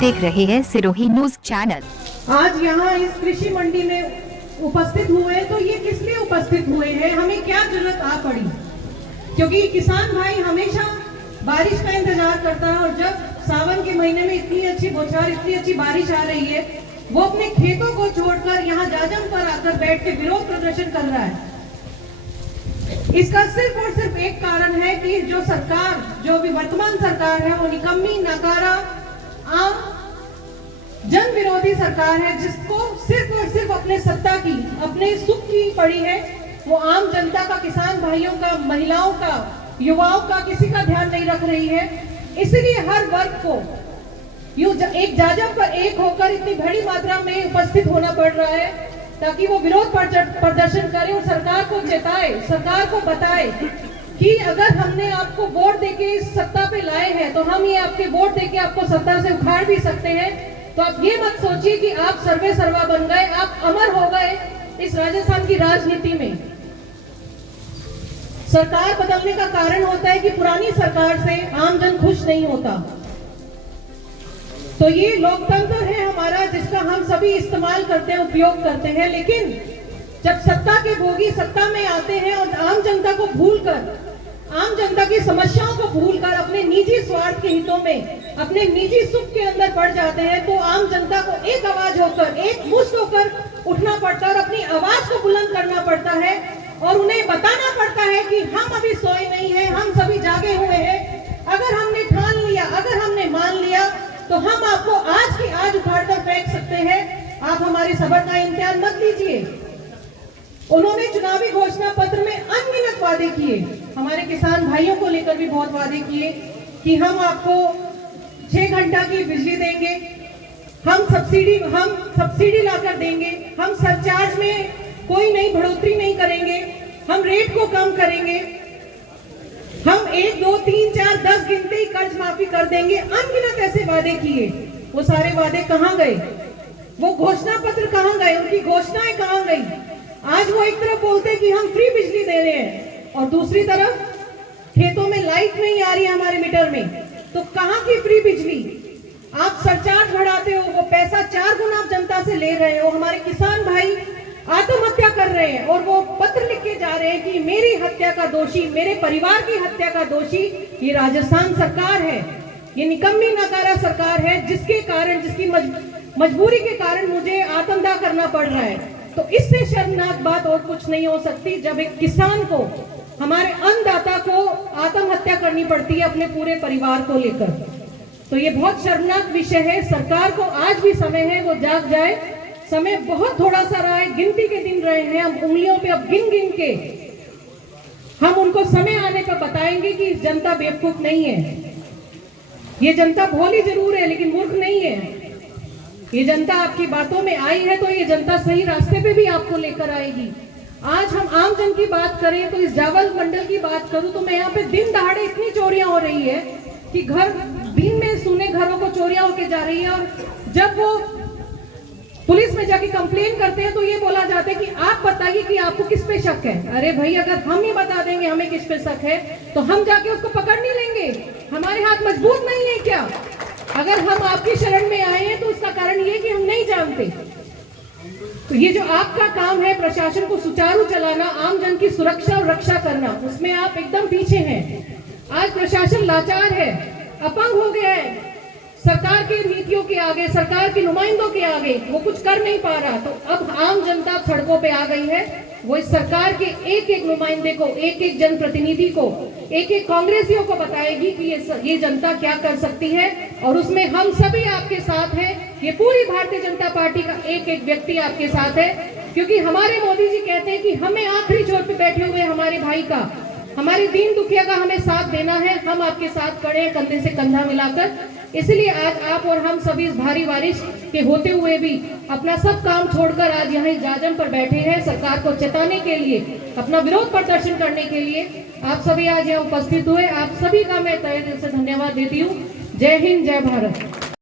देख रहे हैं सिरोही न्यूज चैनल। आज यहाँ इस कृषि मंडी में उपस्थित हुए तो ये किस लिए उपस्थित हुए हैं, हमें क्या जरूरत आ पड़ी? क्योंकि किसान भाई हमेशा बारिश का इंतजार करता है और जब सावन के महीने में इतनी अच्छी बौछार, इतनी अच्छी बारिश आ रही है, वो अपने खेतों को छोड़कर यहाँ जाजम पर आकर बैठ के विरोध प्रदर्शन कर रहा है। इसका सिर्फ और सिर्फ एक कारण है कि जो सरकार, जो भी वर्तमान सरकार है, वो निकम्मी, नाकारा, आम जन विरोधी सरकार है, जिसको सिर्फ और सिर्फ अपने सत्ता की, अपने सुख की पड़ी है। वो आम जनता का, किसान भाइयों का, महिलाओं का, युवाओं का किसी का ध्यान नहीं रख रही है। इसलिए हर वर्ग को यूं एक जाजम पर एक होकर इतनी बड़ी मात्रा में उपस्थित होना पड़ रहा है, ताकि वो विरोध प्रदर्शन करे और सरकार को चेताए, सरकार को बताए कि अगर हमने आपको वोट देके इस सत्ता पे लाए हैं तो हम ये आपके वोट देके आपको सत्ता से उखाड़ भी सकते हैं। तो आप ये मत सोचिए कि आप सर्वे सर्वा बन गए, आप अमर हो गए इस राजस्थान की राजनीति में। सरकार बदलने का कारण होता है कि पुरानी सरकार से आमजन खुश नहीं होता। तो ये लोकतंत्र है हमारा, जिसका हम सभी इस्तेमाल करते हैं, उपयोग करते हैं। लेकिन जब सत्ता के भोगी सत्ता में आते हैं और आम जनता को भूलकर, आम जनता की समस्याओं को भूलकर अपने निजी स्वार्थ के हितों में, अपने निजी सुख के अंदर पड़ जाते हैं, तो आम जनता को एक आवाज होकर, एक मुश्त होकर उठना पड़ता है और अपनी आवाज को बुलंद करना पड़ता है और उन्हें बताना पड़ता है कि हम अभी सोए नहीं हैं, हम सभी जागे हुए हैं। अगर हमने ठान लिया, अगर हमने मान लिया, तो हम आपको आज की आज उखाड़कर फेंक सकते हैं। आप हमारे सबर का इम्तिहान मत लीजिए। उन्होंने चुनावी घोषणा पत्र में अनगिनत वादे किए, हमारे किसान भाइयों को लेकर भी बहुत वादे किए कि हम आपको 6 घंटा की बिजली देंगे, हम सब्सिडी लाकर देंगे, हम सरचार्ज में कोई नई बढ़ोतरी नहीं करेंगे, हम रेट को कम करेंगे, हम 1, 2, 3, 4, 10 गिनते ही कर्ज माफी कर देंगे। अनगिनत ऐसे वादे किए। वो सारे वादे कहां गए? वो घोषणा पत्र कहां गए? उनकी घोषणाएं कहां गई? आज वो एक तरफ बोलते कि हम फ्री बिजली दे रहे हैं और दूसरी तरफ खेतों में लाइट नहीं आ रही है हमारे मीटर में। तो कहां की फ्री बिजली? आप सरचार्ज बढ़ाते हो, वो पैसा 4 गुना आप जनता से ले रहे हो। हमारे किसान भाई आत्महत्या कर रहे हैं और वो पत्र लिख के जा रहे हैं कि मेरी हत्या का दोषी, मेरे परिवार की हत्या का दोषी ये राजस्थान सरकार है, ये निकम्मी नाकारा सरकार है, जिसके कारण, जिसकी मजबूरी के कारण मुझे आत्मदाह करना पड़ रहा है। तो इससे शर्मनाक बात और कुछ नहीं हो सकती जब एक किसान को, हमारे अन्नदाता को आत्महत्या करनी पड़ती है अपने पूरे परिवार को लेकर। तो ये बहुत शर्मनाक विषय है। सरकार को आज भी समय है, वो जाग जाए। समय बहुत थोड़ा सा रहा है, गिनती के दिन रहे हैं, हम उंगलियों पे अब गिन गिन के हम उनको समय आने पर बताएंगे कि जनता बेवकूफ नहीं है। ये जनता भोली जरूर है लेकिन मूर्ख नहीं है। ये जनता आपकी बातों में आई है तो ये जनता सही रास्ते पे भी आपको लेकर आएगी। आज हम आम जन की बात करें तो इस जावल मंडल की बात करूं तो मैं यहाँ पे दिन दहाड़े इतनी चोरियां हो रही है कि घर दिन में सुने घरों को चोरियां होके जा रही है। और जब वो पुलिस में जाके कंप्लेन करते हैं तो ये बोला जाता है कि आप बताइए कि आपको किस पे शक है। अरे भाई, अगर हम ही बता देंगे हमें किस पे शक है तो हम जाके उसको पकड़ नहीं लेंगे? हमारे हाथ मजबूत नहीं है क्या? अगर हम आपकी शरण में आए हैं तो उसका कारण ये कि हम नहीं जानते। तो ये जो आपका काम है प्रशासन को सुचारू चलाना, आम जन की सुरक्षा और रक्षा करना, उसमें आप एकदम पीछे हैं। आज प्रशासन लाचार है, अपंग हो गया है, सरकार की नीतियों के आगे, सरकार के नुमाइंदों के आगे वो कुछ कर नहीं पा रहा। तो अब आम जनता सड़कों पे आ गई है। वो इस सरकार के एक एक नुमाइंदे को, एक एक जनप्रतिनिधि को, एक एक कांग्रेसियों को बताएगी कि ये जनता क्या कर सकती है। और उसमें हम सभी आपके साथ हैं। ये पूरी भारतीय जनता पार्टी का एक एक व्यक्ति आपके साथ है, क्योंकि हमारे मोदी जी कहते हैं कि हमें आखिरी छोर पे बैठे हुए हमारे भाई का, हमारे दीन दुखिया का हमें साथ देना है। हम आपके साथ खड़े हैं कंधे से कंधा मिलाकर। इसलिए आज आप और हम सभी इस भारी बारिश के होते हुए भी अपना सब काम छोड़कर आज यहाँ जाजम पर बैठे हैं, सरकार को चेताने के लिए, अपना विरोध प्रदर्शन करने के लिए। आप सभी आज यहाँ उपस्थित हुए, आप सभी का मैं तहे दिल से धन्यवाद देती हूँ। जय हिंद, जय भारत।